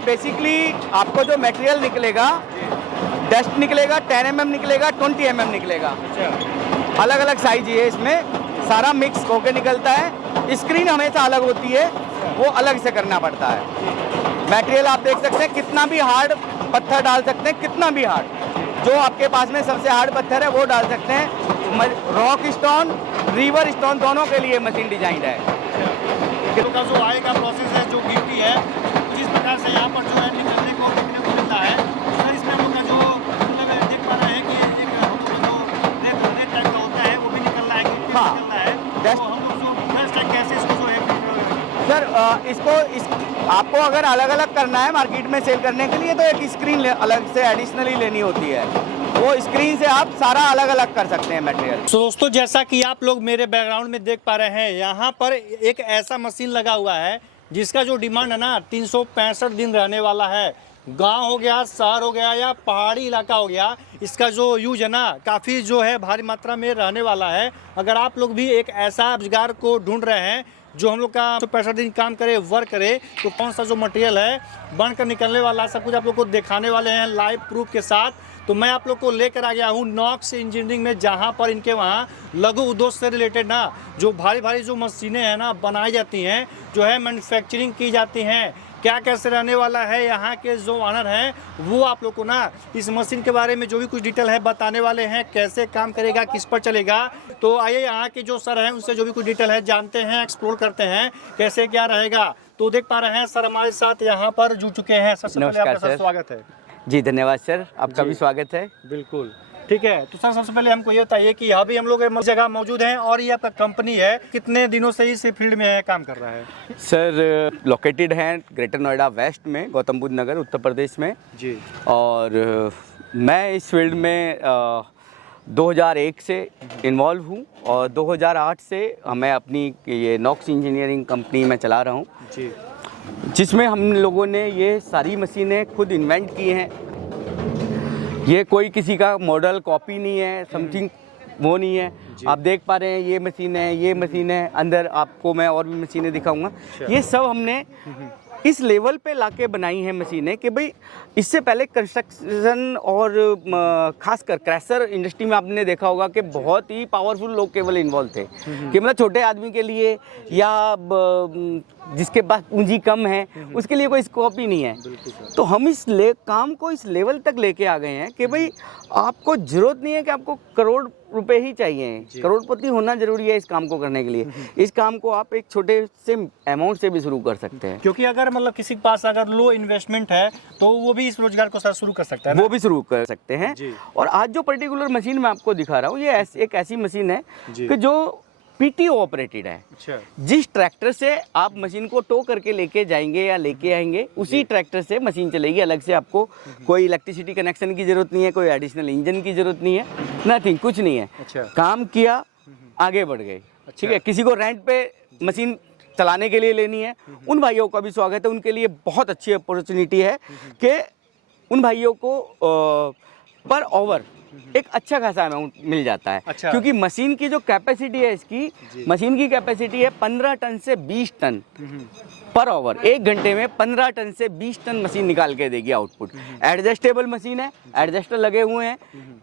Basically आपको जो material निकलेगा, डस्ट निकलेगा, 10 mm निकलेगा, 20 mm निकलेगा। अलग अलग साइज है इसमें, सारा मिक्स होके निकलता है। स्क्रीन हमेशा अलग होती है, वो अलग से करना पड़ता है। मटेरियल आप देख सकते हैं, कितना भी हार्ड पत्थर डाल सकते हैं, कितना भी हार्ड, जो आपके पास में सबसे हार्ड पत्थर है वो डाल सकते हैं। रॉक स्टोन, रिवर स्टोन, दोनों के लिए मशीन डिजाइन है। का जो आय का प्रोसेस है, जो गिनती है, जिस प्रकार से यहाँ पर जो है निकलने को देखने को मिलता है, सर इसमें हम लोग का जो मतलब देख पा रहे हैं कि एक हम लोग का जो रेत टाइप का होता है वो भी निकल रहा है, गिट्टी हाँ, निकल रहा है। तो हम लोग जो डस्ट है कैसे इसको जो है सर आपको अगर अलग अलग करना है मार्केट में सेल करने के लिए तो एक स्क्रीन अलग से एडिशनली लेनी होती है। वो स्क्रीन से आप सारा अलग अलग कर सकते हैं मटेरियल। तो दोस्तों, जैसा कि आप लोग मेरे बैकग्राउंड में देख पा रहे हैं, यहाँ पर एक ऐसा मशीन लगा हुआ है जिसका जो डिमांड है ना 365 दिन रहने वाला है। गांव हो गया, शहर हो गया या पहाड़ी इलाका हो गया, इसका जो यूज है ना काफ़ी जो है भारी मात्रा में रहने वाला है। अगर आप लोग भी एक ऐसा रोजगार को ढूंढ रहे हैं जो हम लोग का 65 दिन काम करे, वर्क करे, तो कौन सा जो मटेरियल है बनकर निकलने वाला, सब कुछ आप लोग को दिखाने वाले हैं लाइव प्रूफ के साथ। तो मैं आप लोग को लेकर आ गया हूँ नॉक्स इंजीनियरिंग में, जहाँ पर इनके वहाँ लघु उद्योग से रिलेटेड ना जो भारी भारी जो मशीनें हैं ना बनाई जाती हैं, जो है मैन्युफैक्चरिंग की जाती हैं। क्या कैसे रहने वाला है, यहाँ के जो ऑनर हैं वो आप लोग को ना इस मशीन के बारे में जो भी कुछ डिटेल है बताने वाले हैं, कैसे काम करेगा, किस पर चलेगा। तो आइए यहाँ के जो सर हैं उनसे जो भी कुछ डिटेल है जानते हैं, एक्सप्लोर करते हैं कैसे क्या रहेगा। तो देख पा रहे हैं सर हमारे साथ यहाँ पर जुड़ चुके हैं। सबसे पहले आपका सर स्वागत है। जी धन्यवाद सर, आपका भी स्वागत है। बिल्कुल ठीक है। तो सर सबसे पहले हमको ये बताइए कि यहाँ भी हम लोग एक जगह मौजूद हैं और ये आपका कंपनी है, कितने दिनों से इस फील्ड में काम कर रहा है? सर लोकेटेड है ग्रेटर नोएडा वेस्ट में, गौतम बुद्ध नगर, उत्तर प्रदेश में जी। और मैं इस फील्ड में 2001 से इन्वॉल्व हूँ और 2008 से मैं अपनी ये नॉक्स इंजीनियरिंग कंपनी में चला रहा हूँ जी, जिसमें हम लोगों ने ये सारी मशीनें खुद इन्वेंट की हैं। ये कोई किसी का मॉडल कॉपी नहीं है, समथिंग वो नहीं है। आप देख पा रहे हैं ये मशीन है, ये मशीन है, अंदर आपको मैं और भी मशीनें दिखाऊंगा। ये सब हमने इस लेवल पे लाके बनाई हैं मशीनें कि भाई इससे पहले कंस्ट्रक्शन और खासकर क्रैशर इंडस्ट्री में आपने देखा होगा कि बहुत ही पावरफुल लोग केवल इन्वॉल्व थे कि मतलब छोटे आदमी के लिए या जिसके पास पूंजी कम है उसके लिए कोई स्कोप ही नहीं है। तो हम इस काम को इस लेवल तक लेके आ गए हैं कि भाई आपको जरूरत नहीं है कि आपको करोड़ रुपए ही चाहिए, करोड़पति होना जरूरी है इस काम को करने के लिए। इस काम को आप एक छोटे से अमाउंट से भी शुरू कर सकते हैं, क्योंकि अगर मतलब किसी के पास अगर लो इन्वेस्टमेंट है तो वो भी इस रोजगार को शुरू कर सकता है, वो भी शुरू कर सकते हैं। और आज जो पर्टिकुलर मशीन मैं आपको दिखा रहा हूँ ये एक ऐसी मशीन है कि जो पीटीओ ऑपरेटेड है। अच्छा। जिस ट्रैक्टर से आप मशीन को टो करके लेके जाएंगे या लेके आएंगे उसी ट्रैक्टर से मशीन चलेगी। अलग से आपको कोई इलेक्ट्रिसिटी कनेक्शन की जरूरत नहीं है, कोई एडिशनल इंजन की जरूरत नहीं है, नथिंग, कुछ नहीं है। अच्छा। काम किया, आगे बढ़ गए। ठीक है, किसी को रेंट पे मशीन चलाने के लिए लेनी है, उन भाइयों का भी स्वागत है। उनके लिए बहुत अच्छी अपॉर्चुनिटी है कि उन भाइयों को पर ओवर एक अच्छा खासा अमाउंट मिल जाता है। अच्छा। क्योंकि मशीन की जो कैपेसिटी है इसकी, मशीन की कैपेसिटी है 15 टन से 20 टन पर ओवर। 1 घंटे में 15 टन से 20 टन मशीन निकाल के देगी आउटपुट। एडजस्टेबल मशीन है, एडजस्टर लगे हुए हैं,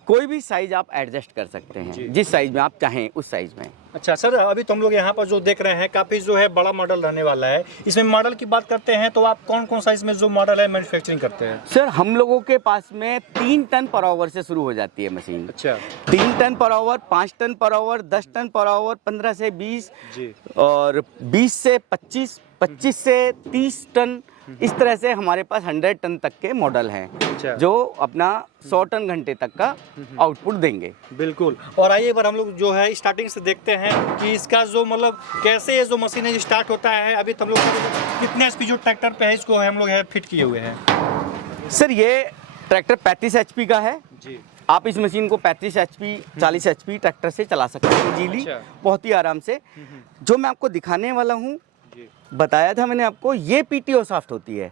कोई भी साइज आप एडजस्ट कर सकते हैं, जिस साइज में आप चाहें उस साइज में। अच्छा सर, अभी तो हम लोग यहाँ पर जो देख रहे हैं काफ़ी जो है बड़ा मॉडल रहने वाला है। इसमें मॉडल की बात करते हैं तो आप कौन कौन सा इसमें जो मॉडल है मैन्युफैक्चरिंग करते हैं? सर हम लोगों के पास में 3 टन पर आवर से शुरू हो जाती है मशीन। अच्छा। 3 ton per hour, 5 ton per hour, 10 ton per hour, 15 से 20 जी, और 20 से 25, 25 से 30 टन, इस तरह से हमारे पास 100 टन तक के मॉडल हैं। अच्छा। जो अपना 100 टन घंटे तक का आउटपुट देंगे। बिल्कुल। और आइए बार हम लोग जो है स्टार्टिंग से देखते हैं कि इसका जो मतलब कैसे ये जो मशीन है स्टार्ट होता है। अभी तो हम लोग कितने एचपी जो ट्रैक्टर पे है इसको हम लोग है फिट किए हुए हैं? सर ये ट्रैक्टर 35 एचपी का है जी। आप इस मशीन को 35 एचपी 40 एचपी ट्रैक्टर से चला सकते हैं इजीली। अच्छा। बहुत ही आराम से। जो मैं आपको दिखाने वाला हूँ, बताया था मैंने आपको, ये पीटीओ शाफ्ट होती है।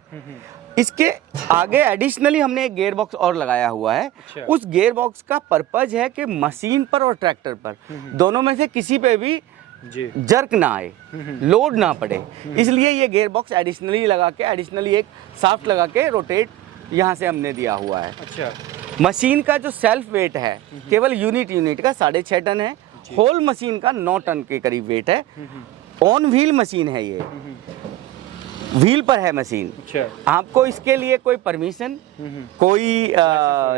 इसके आगे एडिशनली हमने एक गियर बॉक्स और लगाया हुआ है। अच्छा। उस गियर बॉक्स का पर्पज है कि मशीन पर और ट्रैक्टर पर दोनों में से किसी पे भी जी। जर्क ना आए, लोड ना पड़े, इसलिए ये गियर बॉक्स एडिशनली लगा के, एडिशनली एक शाफ्ट लगा के रोटेट यहाँ से हमने दिया हुआ है। अच्छा। मशीन का जो सेल्फ वेट है केवल यूनिट का 6.5 टन है, होल मशीन का 9 टन के करीब वेट है। ऑन व्हील मशीन है ये, व्हील पर है मशीन। अच्छा। आपको इसके लिए कोई परमिशन, कोई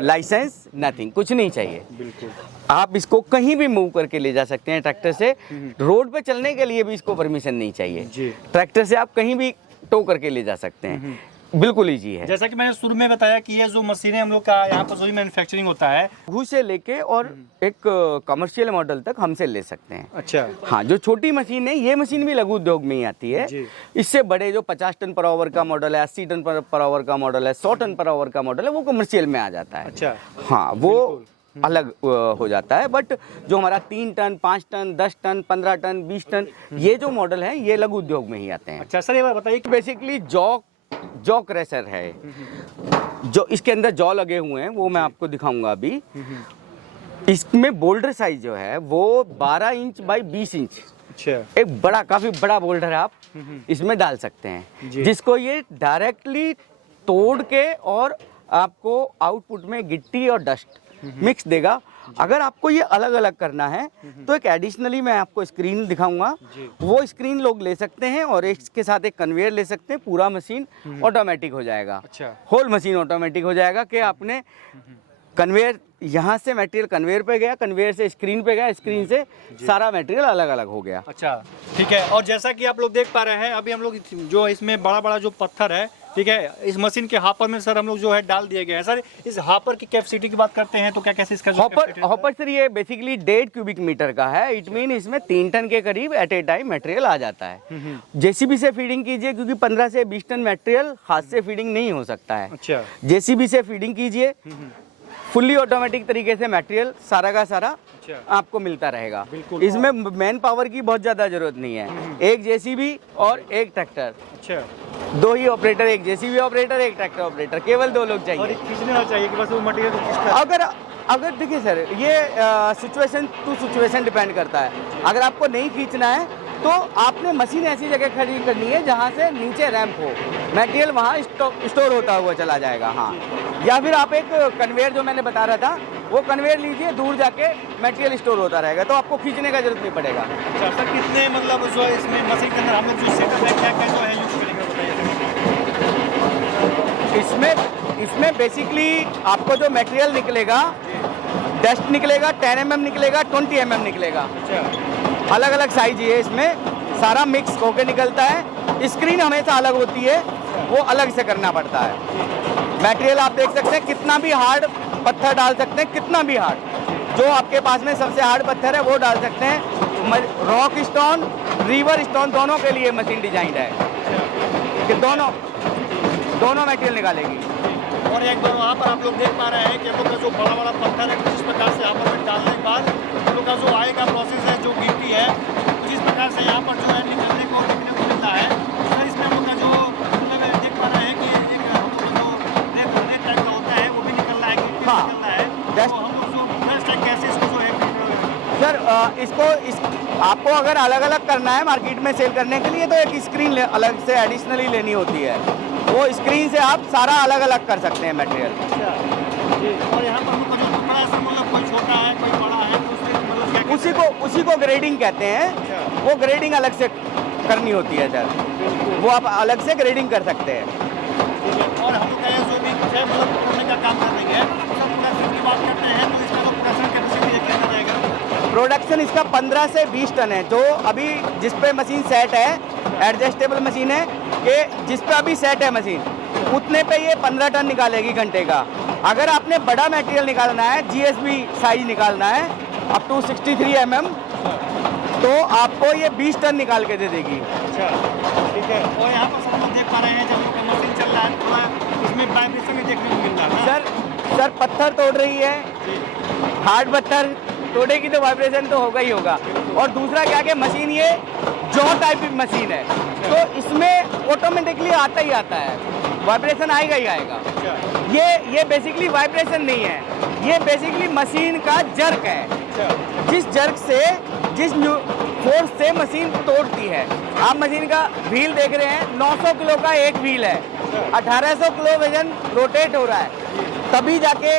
लाइसेंस, नथिंग, कुछ नहीं चाहिए। बिल्कुल। आप इसको कहीं भी मूव करके ले जा सकते हैं ट्रैक्टर से। रोड पे चलने के लिए भी इसको परमिशन नहीं चाहिए जी। ट्रैक्टर से आप कहीं भी टो करके ले जा सकते हैं, बिल्कुल ईजी है। जैसा कि मैंने शुरू में बताया कि ये जो मशीनें हम लोग का यहाँ पर जो भी मैन्युफैक्चरिंग होता है, घू से लेके और एक कमर्शियल मॉडल तक हमसे ले सकते हैं। अच्छा। हाँ, जो छोटी मशीन है ये मशीन भी लघु उद्योग में ही आती है। जी। इससे बड़े जो 50 टन पर आवर का मॉडल है, 80 टन पर आवर का मॉडल है, 100 टन पर आवर का मॉडल है, वो कमर्शियल में आ जाता है। अच्छा। हाँ, वो अलग हो जाता है। बट जो हमारा 3 ton, 5 ton, 10 ton, 15 ton, 20 ton, ये जो मॉडल है ये लघु उद्योग में ही आते हैं। अच्छा सर, ये बात बताइए कि बेसिकली जॉ क्रैशर है, जो इसके अंदर जॉ लगे हुए हैं वो मैं आपको दिखाऊंगा अभी। इसमें बोल्डर साइज जो है वो 12 इंच बाई 20 इंच, अच्छा। एक बड़ा, काफी बड़ा बोल्डर आप इसमें डाल सकते हैं, जिसको ये डायरेक्टली तोड़ के और आपको आउटपुट में गिट्टी और डस्ट मिक्स देगा। अगर आपको ये अलग अलग करना है तो एक एडिशनली मैं आपको स्क्रीन दिखाऊंगा, वो स्क्रीन लोग ले सकते हैं और इसके साथ एक कन्वेयर ले सकते हैं। पूरा मशीन ऑटोमेटिक हो जाएगा। अच्छा। होल मशीन ऑटोमेटिक हो जाएगा कि आपने कन्वेयर, यहाँ से मटेरियल कन्वेयर पे गया, कन्वेयर से स्क्रीन पे गया, स्क्रीन से सारा मटेरियल अलग अलग हो गया। अच्छा, ठीक है। और जैसा कि आप लोग देख पा रहे हैं, अभी हम लोग जो इसमें बड़ा बड़ा जो पत्थर है, ठीक है, इस मशीन के हॉपर में सर हम लोग जो है डाल दिए गए हैं। सर, इस हॉपर की कैपेसिटी की बात करते हैं तो क्या कैसे इसका जो हॉपर सर ये बेसिकली 1.5 क्यूबिक मीटर का है। इट मीन इसमें 3 टन के करीब एट ए टाइम मटेरियल आ जाता है। जेसीबी से फीडिंग कीजिए, क्योंकि 15 से 20 टन मटेरियल हाथ से फीडिंग नहीं हो सकता है। अच्छा। जेसीबी से फीडिंग कीजिए, फुल्ली ऑटोमेटिक तरीके से मटेरियल सारा का सारा आपको मिलता रहेगा। इसमें मैन पावर की बहुत ज़्यादा जरूरत नहीं है। एक जेसीबी और एक ट्रैक्टर, अच्छा, 2 ही ऑपरेटर, एक जेसीबी ऑपरेटर, एक ट्रैक्टर ऑपरेटर, केवल 2 लोग और चाहिए। एक खींचने वाला चाहिए कि बस वो मटेरियल को खींचता है। अगर देखिए सर, ये सिचुएशन टू सिचुएशन डिपेंड करता है। अगर आपको नहीं खींचना है तो आपने मशीन ऐसी जगह खड़ी करनी है जहाँ से नीचे रैंप हो, मटेरियल वहाँ स्टोर होता हुआ चला जाएगा। हाँ, या फिर आप एक कन्वेयर जो मैंने बता रहा था वो कन्वेयर लीजिए, दूर जाके मटेरियल स्टोर होता रहेगा, तो आपको खींचने का जरूरत नहीं पड़ेगा। अच्छा सर, कितने मतलब जो है इसमें मशीन के अंदर हम लोग जो सेटअप है, क्या क्या जो है यूज करेंगे बताइए। इसमें बेसिकली आपको जो मटेरियल निकलेगा, डस्ट निकलेगा, 10 mm निकलेगा, 20 mm निकलेगा। अच्छा। अलग अलग साइज है इसमें, सारा मिक्स होके निकलता है। स्क्रीन हमेशा अलग होती है, वो अलग से करना पड़ता है। मटेरियल आप देख सकते हैं, कितना भी हार्ड पत्थर डाल सकते हैं, कितना भी हार्ड, जो आपके पास में सबसे हार्ड पत्थर है वो डाल सकते हैं। रॉक स्टोन, रिवर स्टोन, दोनों के लिए मशीन डिजाइन है कि दोनों मटेरियल निकालेगी। और एक बार वहाँ पर आप लोग देख पा रहे हैं कि हम लोग का जो बड़ा बड़ा पत्थर है जिस प्रकार से यहाँ पर डालने के बाद हम लोग का जो आएगा प्रोसेस है, जो गिट्टी है, जिस प्रकार से यहाँ पर जो है निकलने को देखने को मिलता है। सर, इसमें हम लोग का जो मतलब देख पा रहे हैं कि एक हम लोग जो रेत टाइप का होता है वो भी निकल रहा है, गिट्टी हाँ, निकल रहा है। तो हम लोग जो बेस्ट है कैसे इसको जो है सर, आपको अगर अलग अलग करना है मार्केट में सेल करने के लिए तो एक स्क्रीन अलग से एडिशनली लेनी होती है। वो स्क्रीन से आप सारा अलग अलग कर सकते हैं मटेरियल। और यहाँ पर जो टुकड़ा है मतलब कोई छोटा है कोई बड़ा है, तो उसके मतलब क्या उसी को ग्रेडिंग कहते हैं। वो ग्रेडिंग अलग से करनी होती है सर, वो आप अलग से ग्रेडिंग कर सकते हैं। और हम लोग का जो भी है मतलब करने का काम कर देंगे, सब प्रोडक्शन की बात करते हैं तो इसका तो प्रोडक्शन कैपेसिटी कितना रहेगा? प्रोडक्शन इसका 15 से 20 टन है। जो अभी जिस पे मशीन सेट है, एडजस्टेबल मशीन है कि जिस पे अभी सेट है मशीन, उतने पे ये 15 टन निकालेगी घंटे का। अगर आपने बड़ा मटेरियल निकालना है, जीएसबी साइज निकालना है अप टू 63 mm, तो आपको ये 20 टन निकाल के दे देगी। अच्छा, ठीक है। और यहाँ पर सब लोग देख पा रहे हैं जब लोग का मशीन चल रहा है, थोड़ा इसमें वाइब्रेशन भी देखने को मिल रहा है। सर पत्थर तोड़ रही है, हार्ड पत्थर तोड़ेगी तो वाइब्रेशन तो होगा ही होगा। और दूसरा क्या कि मशीन ये जॉ टाइप की मशीन है, तो इसमें ऑटोमेटिकली आता ही आता है, वाइब्रेशन आएगा ही आएगा। ये बेसिकली वाइब्रेशन नहीं है, ये बेसिकली मशीन का जर्क है। जिस जर्क से जिस फोर्स से मशीन तोड़ती है। आप मशीन का व्हील देख रहे हैं, 900 किलो का एक व्हील है, 1800 किलो वजन रोटेट हो रहा है, तभी जाके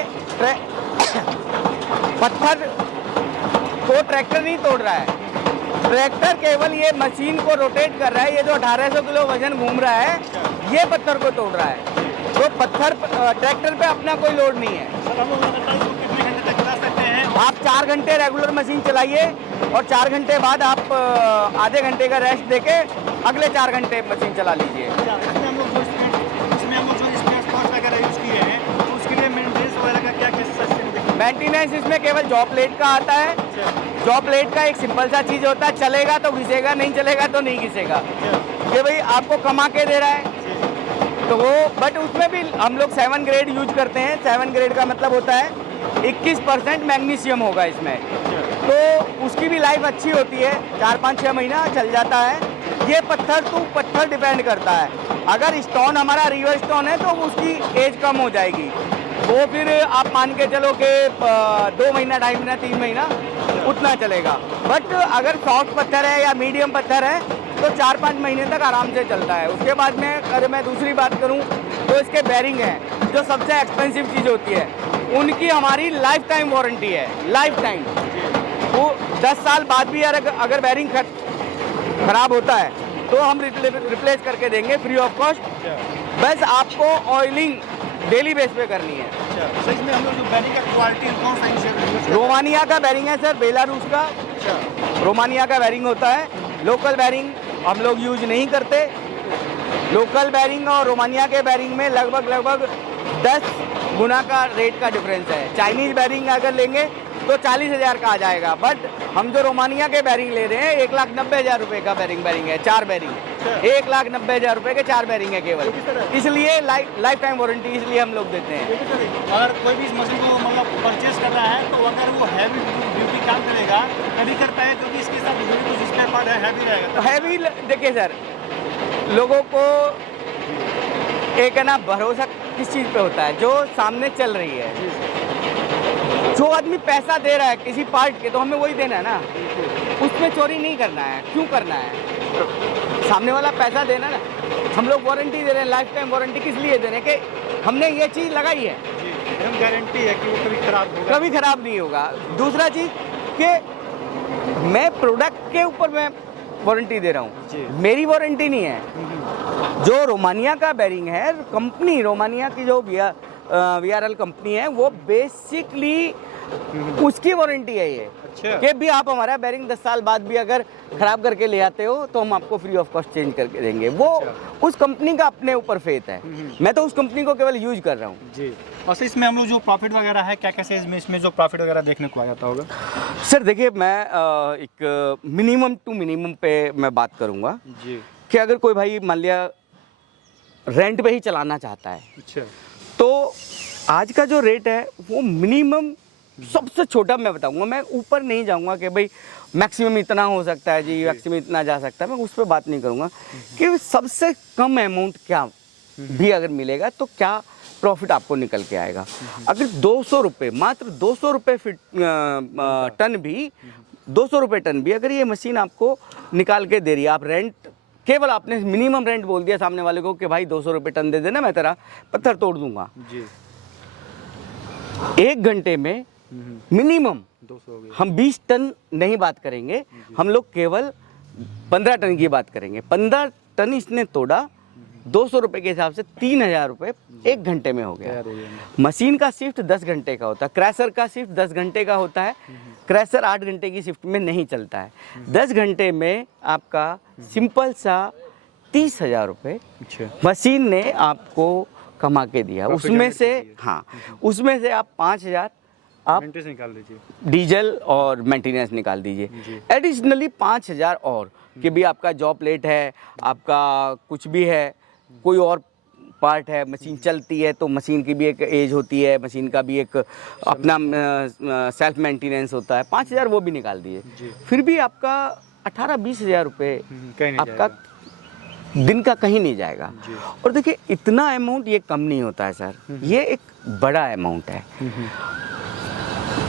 पत्थर को ट्रैक्टर नहीं तोड़ रहा है। ट्रैक्टर केवल ये मशीन को रोटेट कर रहा है, ये जो 1800 किलो वजन घूम रहा है ये पत्थर को तोड़ रहा है। तो पत्थर ट्रैक्टर पे अपना कोई लोड नहीं है। सर हम लोग लगातार इसको कितने घंटे तक चला सकते हैं? आप 4 घंटे रेगुलर मशीन चलाइए और 4 घंटे बाद आप आधे घंटे का रेस्ट देके अगले 4 घंटे मशीन चला लीजिए। इसमें हम लोग जो स्पेयर पार्ट्स वगैरह यूज़ किए हैं तो उसके लिए मेंटेनेंस वगैरह का क्या क्या सिस्टम है? मेंटेनेंस इसमें केवल जॉब प्लेट का आता है। जॉब प्लेट का एक सिंपल सा चीज़ होता है, चलेगा तो घिसेगा, नहीं चलेगा तो नहीं घिसेगा। ये भाई आपको कमा के दे रहा है तो वो, बट उसमें भी हम लोग 7 ग्रेड यूज करते हैं। 7 ग्रेड का मतलब होता है 21% मैग्नीशियम होगा इसमें, तो उसकी भी लाइफ अच्छी होती है, 4-5-6 महीना चल जाता है। ये पत्थर टू पत्थर डिपेंड करता है। अगर स्टोन हमारा रिवर स्टोन है तो उसकी एज कम हो जाएगी, वो फिर आप मान के चलो कि 2 महीना, 2.5 महीना, 3 महीना उतना चलेगा। बट अगर सॉफ्ट पत्थर है या मीडियम पत्थर है तो 4-5 महीने तक आराम से चलता है। उसके बाद में अगर मैं दूसरी बात करूं तो इसके बेरिंग हैं, जो सबसे एक्सपेंसिव चीज़ होती है, उनकी हमारी लाइफ टाइम वारंटी है। लाइफ टाइम, वो 10 साल बाद भी अगर बेरिंग खराब होता है तो हम रिप्लेस करके देंगे फ्री ऑफ कॉस्ट। बस आपको ऑयलिंग डेली बेस पे करनी है। सर इसमें हम लोग जो बैरिंग का क्वालिटी कौन सा यूज़ करते हैं? रोमानिया का बेरिंग है सर, बेलारूस का रोमानिया का बेरिंग होता है। लोकल बेरिंग हम लोग यूज नहीं करते। लोकल बेरिंग और रोमानिया के बेरिंग में लगभग 10 गुना का रेट का डिफरेंस है। चाइनीज बेरिंग अगर लेंगे तो 40,000 का आ जाएगा, बट हम जो रोमानिया के बेरिंग ले रहे हैं 1,90,000 रुपये का बेरिंग है, 4 बेरिंग, 1,90,000 रुपये के 4 बेरिंग है केवल। इसलिए लाइफ टाइम वारंटी इसलिए हम लोग देते हैं। अगर कोई भी इस मशीन को मतलब परचेज कर रहा है तो अगर वो हैवी ड्यूटी काम करेगा तभी कर पाए, क्योंकि इसके साथ जो स्पेयर पार्ट है हैवी रहेगा। तो हैवी देखिए सर, लोगों को एक है ना भरोसा किस चीज़ पे होता है, जो सामने चल रही है। जो आदमी पैसा दे रहा है किसी पार्ट के तो हमें वही देना है ना, उसमें चोरी नहीं करना है। क्यों करना है? सामने वाला पैसा देना ना। हम लोग वारंटी दे रहे हैं, लाइफ टाइम वारंटी किस लिए दे रहे हैं कि हमने ये चीज़ लगाई है, हम गारंटी है कि वो कभी खराब होगा, कभी खराब नहीं होगा। दूसरा चीज़ कि मैं प्रोडक्ट के ऊपर मैं वारंटी दे रहा हूँ, मेरी वारंटी नहीं है। जो रोमानिया का बेरिंग है, कंपनी रोमानिया की जो VRL कंपनी है, वो बेसिकली उसकी वारंटी है ये। अच्छा। कि भी आप हमारा बेरिंग 10 साल बाद भी अगर खराब करके ले आते हो तो हम आपको फ्री ऑफ कॉस्ट चेंज करके देंगे। वो उस कंपनी का अपने ऊपर फेथ है। मैं तो उस कंपनी को केवल यूज कर रहा हूँ जी। और इसमें हम लोग जो प्रॉफिट वगैरह है क्या कैसे इसमें जो प्रॉफिट वगैरह देखने को आ जाता होगा? सर देखिए, मैं एक मिनिमम टू मिनिमम पे मैं बात करूँगा जी, कि अगर कोई भाई मान लिया रेंट पे ही चलाना चाहता है, अच्छा, तो आज का जो रेट है वो मिनिमम सबसे छोटा मैं बताऊंगा। मैं ऊपर नहीं जाऊंगा कि भाई मैक्सिमम इतना हो सकता है जी, मैक्सिमम इतना जा सकता है, मैं उस पर बात नहीं करूंगा कि सबसे कम अमाउंट क्या भी अगर मिलेगा तो क्या प्रॉफिट आपको निकल के आएगा। अगर 200 रुपये, मात्र 200 रुपये टन भी, 200 रुपये टन भी अगर ये मशीन आपको निकाल के दे रही है, आप रेंट केवल आपने मिनिमम रेंट बोल दिया सामने वाले को कि भाई 200 रुपये टन दे देना, मैं तेरा पत्थर तोड़ दूंगा जी। 1 घंटे में मिनिमम 200 हो गया। हम 20 टन नहीं बात करेंगे, हम लोग केवल 15 टन की बात करेंगे। 15 टन इसने तोड़ा, 200 रुपये के हिसाब से 3,000 रुपये 1 घंटे में हो गया। मशीन का शिफ्ट 10 घंटे का होता है, क्रैशर का शिफ्ट 10 घंटे का होता है। क्रैशर 8 घंटे की शिफ्ट में नहीं चलता है। 10 घंटे में आपका सिंपल सा 30,000 रुपये मशीन ने आपको कमा के दिया। उसमें से हाँ, उसमें से आप 5,000 आप मेंटेनेंस निकाल लीजिए, डीजल और मेंटेनेंस निकाल दीजिए। एडिशनली 5,000 और कि भी आपका जॉब प्लेट है, आपका कुछ भी है, कोई और पार्ट है, मशीन चलती है तो मशीन की भी एक एज होती है, मशीन का भी एक अपना सेल्फ मेंटेनेंस होता है, 5,000 वो भी निकाल दिए। फिर भी आपका 18-20,000 रुपये आपका दिन का कहीं नहीं जाएगा। और देखिए, इतना अमाउंट ये कम नहीं होता है सर, ये एक बड़ा अमाउंट है।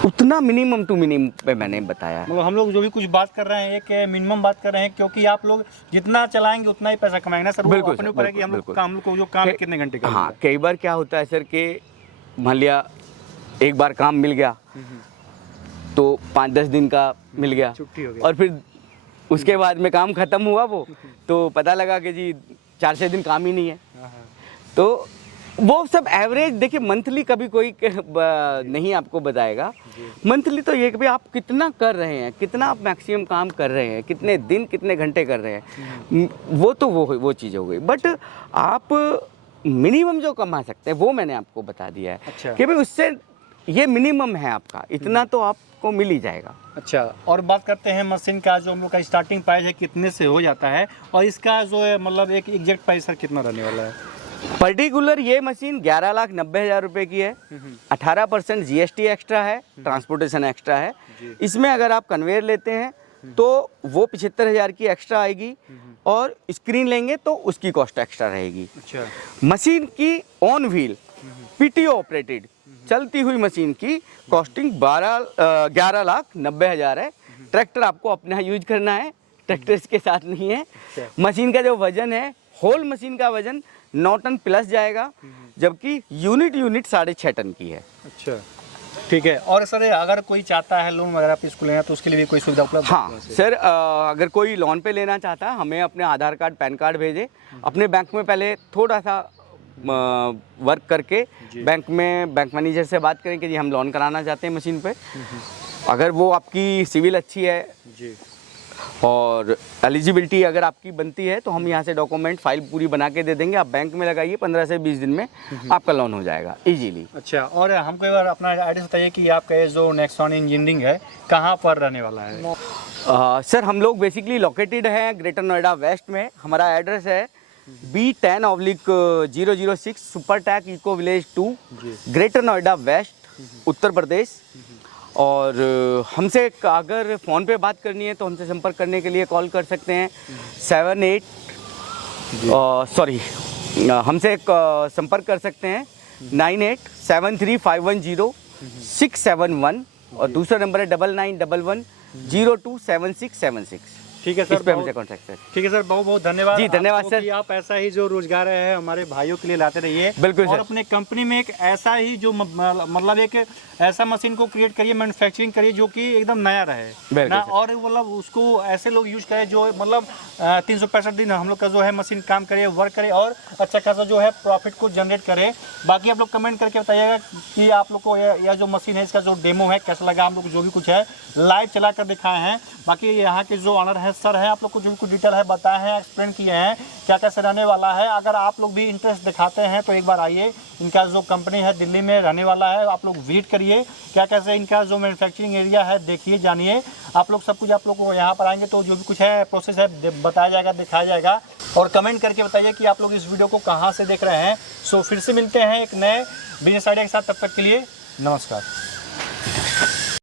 उतना मिनिमम टू मिनिमम पे मैंने बताया है। मतलब हम लोग जो भी कुछ बात कर रहे हैं एक मिनिमम बात कर रहे हैं, क्योंकि आप लोग जितना चलाएंगे उतना ही पैसा कमाएंगे ना सर। वो बिल्कुल अपने सर, ऊपर है कि हम बिल्कुल, लोग को जो काम के- कितने घंटे का हाँ, कई बार क्या होता है सर कि मान लिया एक बार काम मिल गया तो 5-10 दिन का मिल गया, छुट्टी हो गई। और फिर उसके बाद में काम खत्म हुआ वो, तो पता लगा कि जी 4-6 दिन काम ही नहीं है। तो वो सब एवरेज देखिए, मंथली कभी कोई नहीं आपको बताएगा। मंथली तो ये कि भाई आप कितना कर रहे हैं, कितना आप मैक्सिमम काम कर रहे हैं, कितने दिन कितने घंटे कर रहे हैं, वो तो वो चीज़ हो गई। बट आप मिनिमम जो कमा सकते हैं वो मैंने आपको बता दिया है। अच्छा। कि भाई उससे ये मिनिमम है आपका, इतना तो आपको मिल ही जाएगा। अच्छा, और बात करते हैं मशीन का, जो हम लोग का स्टार्टिंग प्राइस है कितने से हो जाता है, और इसका जो है मतलब एक एग्जैक्ट प्राइस सर कितना रहने वाला है? पर्टिकुलर ये मशीन 11,90,000 रुपए की है। 18% GST एक्स्ट्रा है, ट्रांसपोर्टेशन एक्स्ट्रा है। इसमें अगर आप कन्वेयर लेते हैं तो वो 75,000 की एक्स्ट्रा आएगी, और स्क्रीन लेंगे तो उसकी कॉस्ट एक्स्ट्रा रहेगी। अच्छा। मशीन की ऑन व्हील PTO ऑपरेटेड चलती हुई मशीन की कॉस्टिंग 11,90,000 है। ट्रैक्टर आपको अपना यूज करना है, ट्रैक्टर इसके साथ नहीं है। मशीन का जो वजन है, होल मशीन का वजन 9 टन प्लस जाएगा, जबकि यूनिट 6.5 टन की है। अच्छा, ठीक है। और सर अगर कोई चाहता है लोन वगैरह पे इसको लेना, तो उसके लिए भी कोई सुविधा उपलब्ध है? हाँ सर, अगर कोई लोन पे लेना चाहता है, हमें अपने आधार कार्ड पैन कार्ड भेजे। अपने बैंक में पहले थोड़ा सा वर्क करके बैंक में बैंक मैनेजर से बात करें कि जी हम लोन कराना चाहते हैं मशीन पे। अगर वो आपकी सिविल अच्छी है जी, और एलिजिबिलिटी अगर आपकी बनती है, तो हम यहाँ से डॉक्यूमेंट फाइल पूरी बना के दे देंगे। आप बैंक में लगाइए, 15 से 20 दिन में आपका लोन हो जाएगा इजीली। अच्छा। और हमको एक बार अपना एड्रेस बताइए कि आपका ये जो नेक्सॉन इंजीनियरिंग है कहाँ पर रहने वाला है? सर हम लोग बेसिकली लोकेटेड हैं ग्रेटर नोएडा वेस्ट में। हमारा एड्रेस है B10/006 Supertech Eco Village 2, Greater Noida West, Uttar Pradesh. और हमसे अगर फ़ोन पे बात करनी है तो हमसे संपर्क करने के लिए कॉल कर सकते हैं संपर्क कर सकते हैं 9873510671, और दूसरा नंबर है 9911027676। ठीक है इस सर, पे हमसे कॉन्टैक्ट कर। ठीक है सर, बहुत बहुत धन्यवाद। जी, धन्यवाद आपको सर। कि आप ऐसा ही जो रोजगार है हमारे भाइयों के लिए लाते रहिए। बिल्कुल और सर। अपने कंपनी में एक ऐसा ही जो मतलब एक ऐसा मशीन को क्रिएट करिए, मैन्युफैक्चरिंग करिए जो कि एकदम नया रहे बिल्कुल ना, सर। और मतलब उसको ऐसे लोग यूज करें जो मतलब 365 दिन हम लोग का जो है मशीन काम करे, वर्क करे, और अच्छा खासा जो है प्रॉफिट को जनरेट करे। बाकी आप लोग कमेंट करके बताइएगा कि आप लोग को यह जो मशीन है इसका जो डेमो है कैसा लगा। हम लोग जो भी कुछ है लाइव चला कर दिखाए हैं। बाकी यहाँ के जो ऑनर है सर है, आप लोग को जो भी कुछ डिटेल है बताए हैं, एक्सप्लेन किए हैं क्या कैसे रहने वाला है। अगर आप लोग भी इंटरेस्ट दिखाते हैं तो एक बार आइए, इनका जो कंपनी है दिल्ली में रहने वाला है, आप लोग विजिट करिए, क्या कैसे इनका जो मैन्युफैक्चरिंग एरिया है देखिए, जानिए। आप लोग सब कुछ आप लोग को यहाँ पर आएंगे तो जो भी कुछ है प्रोसेस है बताया जाएगा, दिखाया जाएगा। और कमेंट करके बताइए कि आप लोग इस वीडियो को कहाँ से देख रहे हैं। सो फिर से मिलते हैं एक नए बिजनेस आइडिया के साथ, तब तक के लिए नमस्कार।